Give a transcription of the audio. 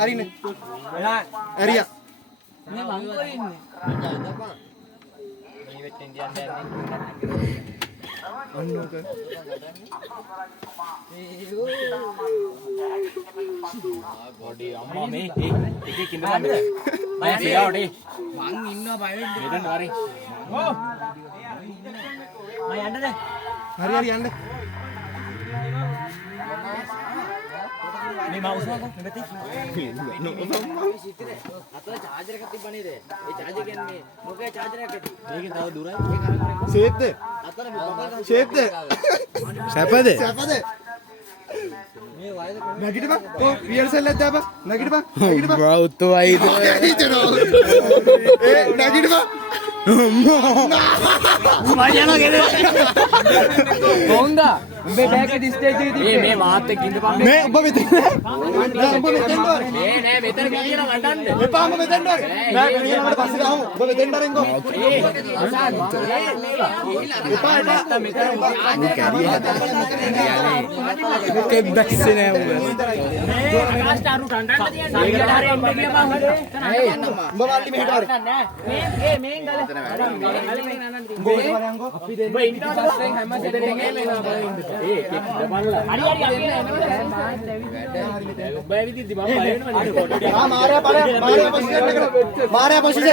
හරිනේ. හරියා. මේ මං කොහෙ ඉන්නේ? මේ වෙට්ටෙන් කියන්නේ අන්නෝක. බොඩි අම්මා මේ එකේ කිඳපන්ද? මම පියාවට මං ඉන්නවා බය වෙන්න. මෙතන හරි. ඕ. මම යන්නද? හරි යන්න. මේ මවුස් එක මෙතන. අතල චාර්ජර් එකක් තිබ්බ නේද? ඒ චාර්ජර් කියන්නේ මොකේ චාර්ජර් එකක් ඇති? මේකෙන් තව දුරයි. ෂේප්ද? අතල මේ බබල් ෂේප්ද? සැපද? සැපද? මේ වයද නැගිටපන්. ඔව් රියල්සල් එකක් දාපන්. නැගිටපන්. නැගිටපන්. බෞද්ධයිද? ඒ නැගිටපන්. හොංගා උඹේ බෑග් එකේ ස්ටේජ් එකේ තිබ්බේ මේ මාත් එක්ක ඉඳපන් මේ ඔබ මෙතන. නෑ ඔබ මෙතෙන් වර. නෑ මෙතන ගිහින් වඩන්න එපාම මෙතෙන් වර. නෑ ගෙනියනවට පස්සේ ගහමු. ඔබ මෙතෙන් වරෙන් ගෝ. එපා එපා මෙතන මොකෙක් දැක්සේ නෑ උඹ. ආස්ටාරු ටන්ටන් තියන්නේ හරි එන්න ගියපන් උඹ වල්ලි මෙහෙට වර. නෑ මේන් ගල අපි උඹ ඉන්නවද පස්සේ හැම දෙදෙනෙක් මේ ඒ බලලා හරි උඹ ඇවිදින්දි මම බය වෙනවා නේද මාරයා පොසිෂන් එකට. මාරයා පොසිෂන්